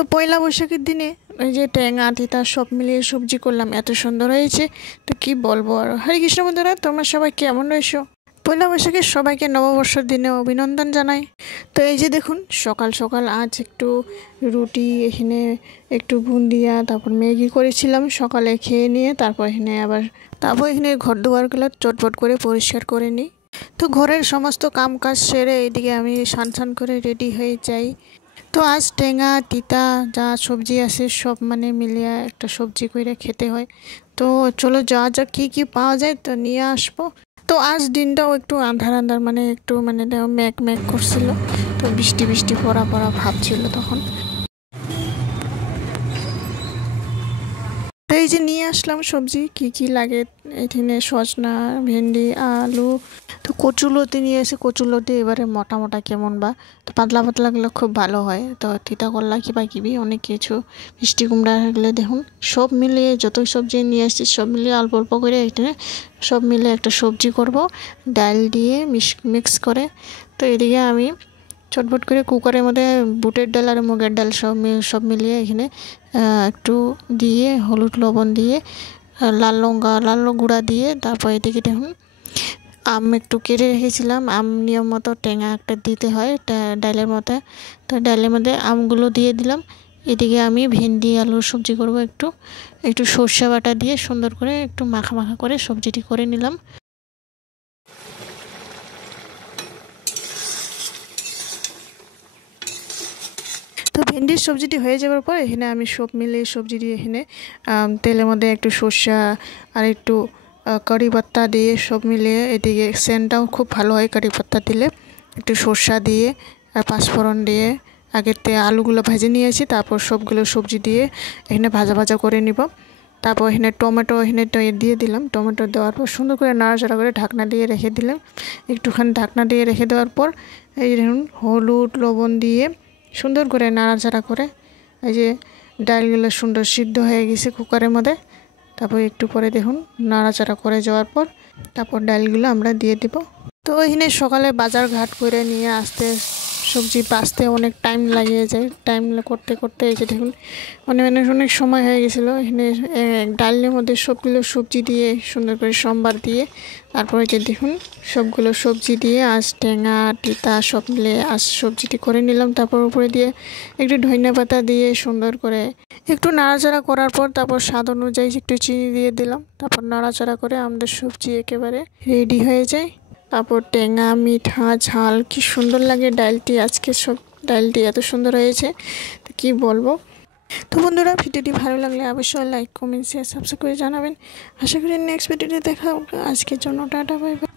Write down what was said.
তো পয়লা বৈশাখের দিনে ওই যে টেঙা তিতা সব মিলিয়ে সবজি করলাম, এত সুন্দর হয়েছে। তো কি বলবো আর। হরে কৃষ্ণ বন্ধুরা, তোমরা সবাই কেমন রয়েছো? পয়লা বৈশাখের সবাইকে নববর্ষের দিনে অভিনন্দন জানাই। তো এই যে দেখুন, সকাল সকাল আজ একটু রুটি, এখানে একটু বুন্দিয়া, তারপর ম্যাগি করেছিলাম সকালে খেয়ে নিয়ে। তারপর এখানে ঘর দুয়ারগুলো চটপট করে পরিষ্কার করে নিই। তো ঘরের সমস্ত কাম কাজ সেরে এইদিকে আমি স্নান করে রেডি হয়ে যাই। তো আজ টেঙা তিতা যা সবজি আছে সব মিলিয়ে একটা সবজি করে খেতে হয়। তো চলো যা যা কি পাওয়া যায় তো নিয়ে আসবো। তো আজ দিনটাও একটু আন্ধার আন্ধার একটু ম্যাক ম্যাক করছিল। তো বৃষ্টি বৃষ্টি পড়া পড়া ভাব ছিল তখন। তো এই যে নিয়ে আসলাম সবজি কি লাগে এখানে, সজনা, ভেন্ডি, আলু। তো কচুলতি নিয়ে এসে, কচুলতি এবারে মোটা মোটা কেমন বা, তো পাতলা পাতলা গুলো খুব ভালো হয়। তো তিতা করলা কিবি অনেক কিছু, মিষ্টি কুমড়া এগুলো দেখুন, সব মিলিয়ে যত সবজি নিয়ে এসেছি সব মিলিয়ে অল্প অল্প করে এখানে সব মিলে একটা সবজি করব ডাল দিয়ে মিক্স করে। তো এদিকে আমি চটপট করে কুকারের মধ্যে বুটের ডাল আর মুগের ডাল সব মিলিয়ে এখানে একটু দিয়ে হলুদ লবণ দিয়ে লাল গুঁড়া দিয়ে, তারপর এদিকে দেখুন আম একটু কেটে রেখেছিলাম, আম নিয়ম মতো টেঙা একটা দিতে হয় ডালের মধ্যে। তো ডালের মধ্যে আমগুলো দিয়ে দিলাম। এদিকে আমি ভেন্ডি আলুর সবজি করব, একটু সর্ষে বাটা দিয়ে সুন্দর করে একটু মাখা মাখা করে সবজিটি করে নিলাম। তো ভেন্ডির সবজিটি হয়ে যাওয়ার পর এখানে আমি সব মিলিয়ে সবজিটি এখানে তেলের মধ্যে একটু সর্ষা আর একটু কারি পাত্তা দিয়ে সব মিলিয়ে, এদিকে সেন্টটাও খুব ভালো হয় কারি পাত্তা দিলে। একটু সর্ষা দিয়ে আর পাঁচফোড়ন দিয়ে আগের আলুগুলো ভেজে নিয়েছি, তারপর সবগুলো সবজি দিয়ে এখানে ভাজা ভাজা করে নিব। তারপর এখানে টমেটো দিয়ে দিলাম। টমেটো দেওয়ার পর সুন্দর করে নাড়াচাড়া করে ঢাকনা দিয়ে রেখে দিলাম। একটুখানি ঢাকনা দিয়ে রেখে দেওয়ার পর এই দেখুন হলুদ লবণ দিয়ে সুন্দর করে নাড়াচাড়া করে, এই যে ডালগুলো সুন্দর সিদ্ধ হয়ে গেছে কুকারের মধ্যে। তারপর একটু পরে দেখুন নাড়াচাড়া করে যাওয়ার পর তারপর ডালগুলো আমরা দিয়ে দিব। তো এখানে সকালে বাজার ঘাট করে নিয়ে আসতে সবজি বাছতে অনেক টাইম লাগিয়ে যায়। টাইম করতে করতে এই যে দেখুন অনেক সময় হয়ে গেছিলো। এখানে ডালের মধ্যে সবগুলো সবজি দিয়ে সুন্দর করে সম্বার দিয়ে, তারপরে যে দেখুন সবগুলো সবজি দিয়ে আজ টেঙা তিতা সব মিলে আজ সবজিটি করে নিলাম। তারপর উপরে দিয়ে একটু ধনিয়া পাতা দিয়ে সুন্দর করে একটু নাড়াচাড়া করার পর তারপর স্বাদ অনুযায়ী একটু চিনি দিয়ে দিলাম। তারপর নাড়াচাড়া করে আমাদের সবজি একেবারে রেডি হয়ে যায়। তারপর টেঙা মিঠা ঝাল কি সুন্দর লাগে ডালটি। আজকে ডালটি এত সুন্দর হয়েছে তো কি বলবো। তো বন্ধুরা, ভিডিওটি ভালো লাগলে অবশ্যই লাইক কমেন্ট শেয়ার সাবস্ক্রাইব করে জানাবেন। আশা করি নেক্সট ভিডিওতে দেখা হবে। আজকের জন্য টাটা বাই বাই।